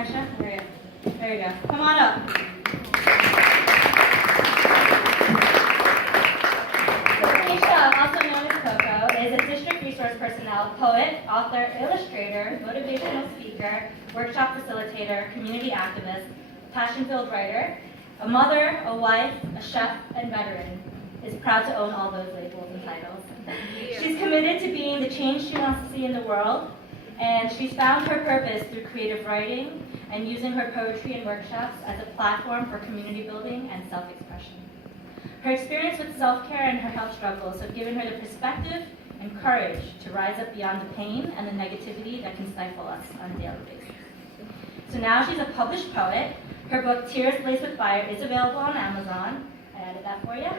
Marsha? There you go. Come on up. Keisha, also known as Coco, is a district resource personnel, poet, author, illustrator, motivational speaker, workshop facilitator, community activist, passion-filled writer, a mother, a wife, a chef, and veteran. Is proud to own all those labels and titles. She's committed to being the change she wants to see in the world, and she's found her purpose through creative writing and using her poetry and workshops as a platform for community building and self-expression. Her experience with self-care and her health struggles have given her the perspective and courage to rise up beyond the pain and the negativity that can stifle us on a daily basis. So now she's a published poet. Her book, Tears Laced with Fire, is available on Amazon. I added that for you.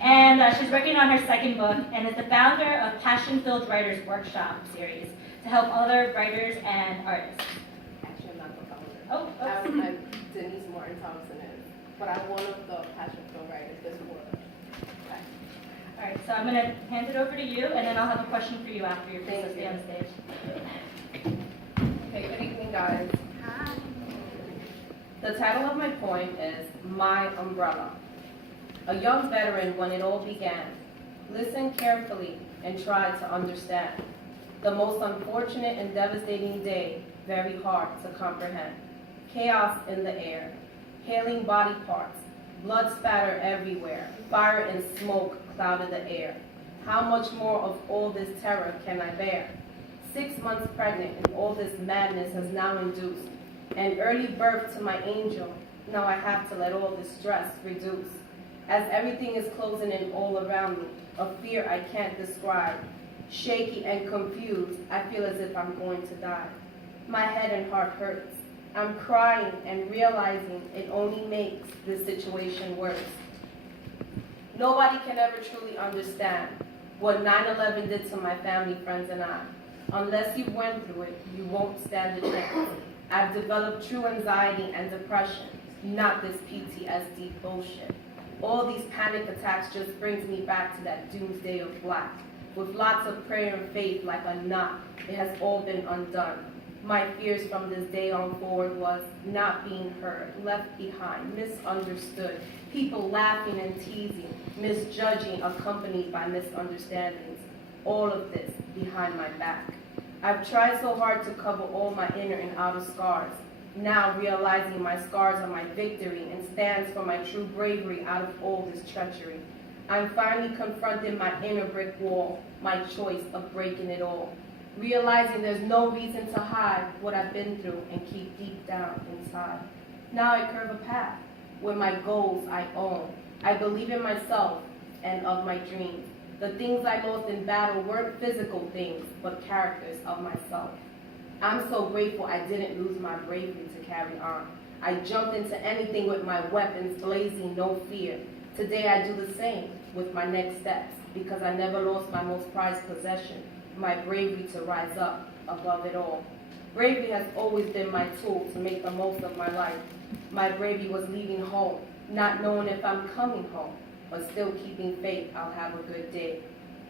And she's working on her second book and is the founder of Passion-Filled Writers Workshop series to help other writers and artists. Actually, I'm not the founder. I'm Denise Martin Thompson is, but I'm one of the Passion-Filled Writers this quarter. Okay. All right, so I'm going to hand it over to you, and then I'll have a question for you after you're please stay on the stage. Okay, good evening, guys. Hi. The title of my poem is My Umbrella. A young veteran when it all began. Listen carefully and try to understand. The most unfortunate and devastating day, very hard to comprehend. Chaos in the air, hailing body parts, blood spatter everywhere, fire and smoke clouded the air. How much more of all this terror can I bear? 6 months pregnant and all this madness has now induced an early birth to my angel. Now I have to let all this stress reduce. As everything is closing in all around me, a fear I can't describe. Shaky and confused, I feel as if I'm going to die. My head and heart hurts. I'm crying and realizing it only makes this situation worse. Nobody can ever truly understand what 9/11 did to my family, friends, and I. Unless you went through it, you won't stand a chance. I've developed true anxiety and depression, not this PTSD bullshit. All these panic attacks just brings me back to that doomsday of black. With lots of prayer and faith like a knot, it has all been undone. My fears from this day on forward was not being heard, left behind, misunderstood, people laughing and teasing, misjudging accompanied by misunderstandings. All of this behind my back. I've tried so hard to cover all my inner and outer scars. Now realizing my scars are my victory and stands for my true bravery out of all this treachery. I'm finally confronting my inner brick wall, my choice of breaking it all. Realizing there's no reason to hide what I've been through and keep deep down inside. Now I curve a path where my goals I own. I believe in myself and of my dreams. The things I lost in battle weren't physical things, but characters of myself. I'm so grateful I didn't lose my bravery to carry on. I jumped into anything with my weapons blazing, no fear. Today I do the same with my next steps because I never lost my most prized possession, my bravery to rise up above it all. Bravery has always been my tool to make the most of my life. My bravery was leaving home, not knowing if I'm coming home, but still keeping faith I'll have a good day.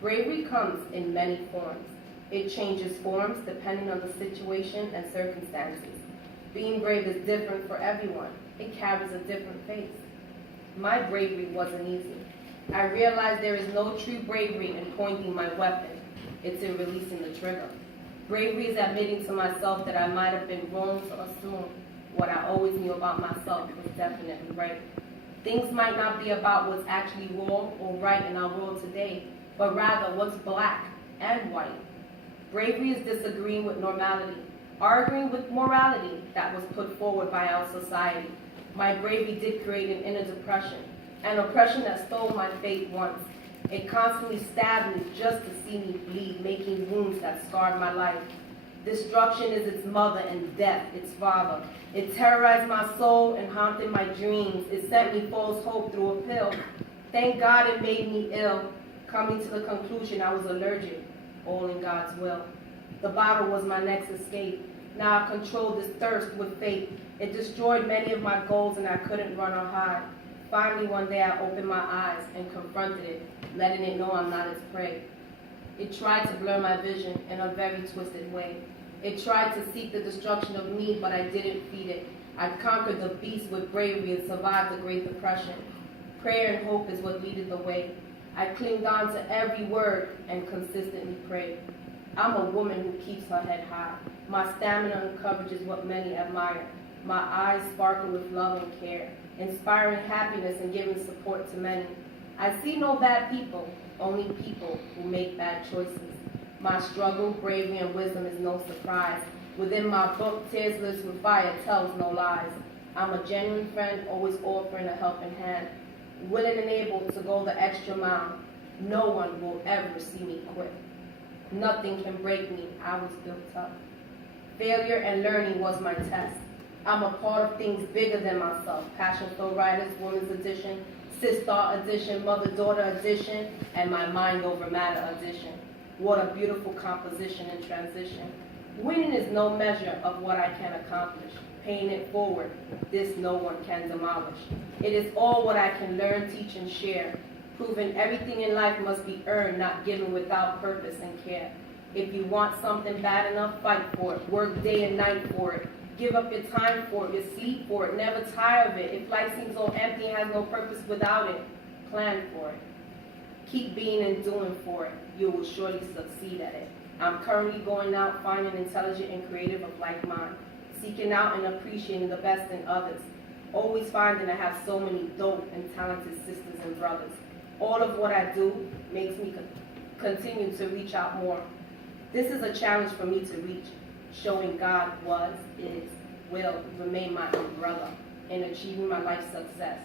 Bravery comes in many forms. It changes forms depending on the situation and circumstances. Being brave is different for everyone. It carries a different face. My bravery wasn't easy. I realized there is no true bravery in pointing my weapon. It's in releasing the trigger. Bravery is admitting to myself that I might have been wrong to assume what I always knew about myself was definitely right. Things might not be about what's actually wrong or right in our world today, but rather what's black and white. Bravery is disagreeing with normality, arguing with morality that was put forward by our society. My bravery did create an inner depression, an oppression that stole my faith once. It constantly stabbed me just to see me bleed, making wounds that scarred my life. Destruction is its mother and death its father. It terrorized my soul and haunted my dreams. It sent me false hope through a pill. Thank God it made me ill, coming to the conclusion I was allergic, all in God's will. The bottle was my next escape. Now I controlled this thirst with faith. It destroyed many of my goals and I couldn't run or hide. Finally one day I opened my eyes and confronted it, letting it know I'm not its prey. It tried to blur my vision in a very twisted way. It tried to seek the destruction of me, but I didn't feed it. I conquered the beast with bravery and survived the Great Depression. Prayer and hope is what leaded the way. I clinged on to every word and consistently prayed. I'm a woman who keeps her head high. My stamina and courage is what many admire. My eyes sparkle with love and care, inspiring happiness and giving support to many. I see no bad people, only people who make bad choices. My struggle, bravery, and wisdom is no surprise. Within my book, Tears Lives with Fire tells no lies. I'm a genuine friend, always offering a helping hand, willing and able to go the extra mile. No one will ever see me quit. Nothing can break me, I was built up. Failure and learning was my test. I'm a part of things bigger than myself. Passion Flow Writers, Women's Edition, Sister Edition, Mother-Daughter Edition, and my Mind Over Matter Edition. What a beautiful composition and transition. Winning is no measure of what I can accomplish. Paying it forward, this no one can demolish. It is all what I can learn, teach, and share. Proving everything in life must be earned, not given without purpose and care. If you want something bad enough, fight for it. Work day and night for it. Give up your time for it, your sleep for it. Never tire of it. If life seems all empty and has no purpose without it, plan for it. Keep being and doing for it. You will surely succeed at it. I'm currently going out, finding intelligent and creative of like mind, seeking out and appreciating the best in others. Always finding I have so many dope and talented sisters and brothers. All of what I do makes me continue to reach out more. This is a challenge for me to reach, showing God was, is, will remain my umbrella in achieving my life success,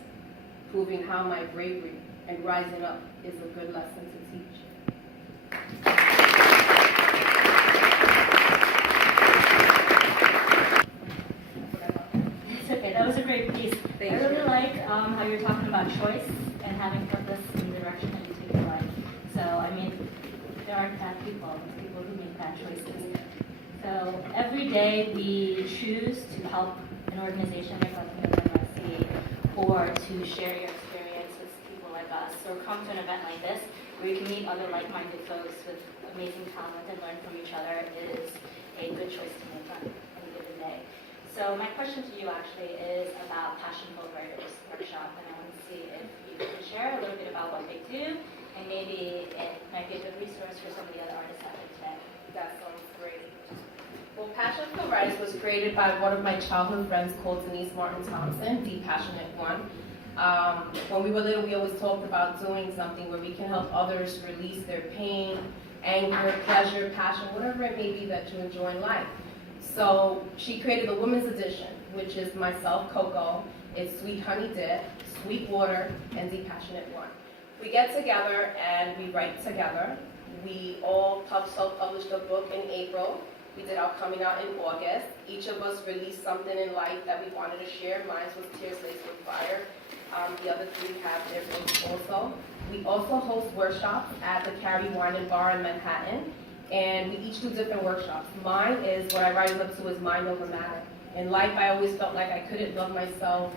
proving how my bravery and rising up is a good lesson to teach. It's okay, that was a great piece. Thank I really you. like how you're talking about choice and having purpose in the direction that you take your life. So, I mean, there aren't bad people, there's people who make bad choices. So, every day we choose to help an organization like NYC or to share your experience with people like us, or come to an event like this where you can meet other like-minded folks with amazing talent and learn from each other is a good choice to make on any given day. So my question to you actually is about Passion Flow Writers Workshop, and I want to see if you could share a little bit about what they do, and maybe it might be a good resource for some of the other artists out there today. That sounds great. Well, Passion Flow Writers was created by one of my childhood friends called Denise Martin Thompson, the Passionate One. When we were little, we always talked about doing something where we can help others release their pain, anger, pleasure, passion, whatever it may be that you enjoy in life. So she created the women's edition, which is myself, Coco, it's Sweet Honey Dip, Sweet Water, and the Passionate One. We get together and we write together. We all self-published a book in April. We did our coming out in August. Each of us released something in life that we wanted to share. Mine was Tears Laced with Fire. The other three have their books also. We also host workshops at the Carrie Wine and Bar in Manhattan, and we each do different workshops. Mine is, what I rise up to is Mind Over Matter. In life, I always felt like I couldn't love myself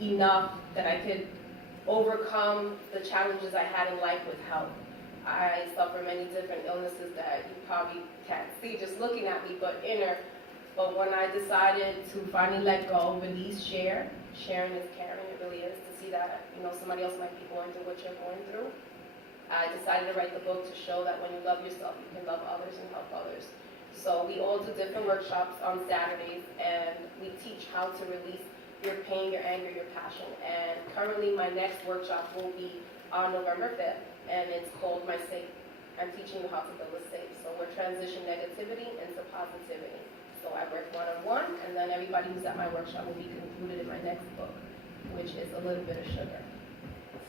enough, that I could overcome the challenges I had in life with health. I suffer many different illnesses that you probably can't see just looking at me, but inner. But when I decided to finally let go, release, share, sharing is caring, it really is, to see that, somebody else might be going through what you're going through. I decided to write the book to show that when you love yourself, you can love others and help others. So we all do different workshops on Saturdays, and we teach how to release your pain, your anger, your passion. And currently my next workshop will be on November 5th, and it's called My Safe. I'm teaching you how to build a safe. So we're transitioning negativity into positivity. So I work one-on-one, and then everybody who's at my workshop will be concluded in my next book, which is A Little Bit of Sugar.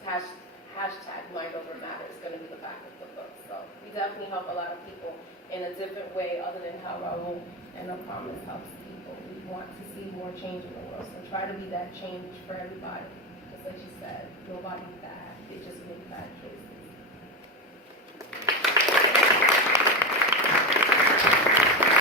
Hashtag Mind Over Matter is going to be the back of the book. So we definitely help a lot of people in a different way other than how Raul and the Promise helps people. We want to see more change in the world, so try to be that change for everybody. Just like she said, nobody's bad. They just make bad choices.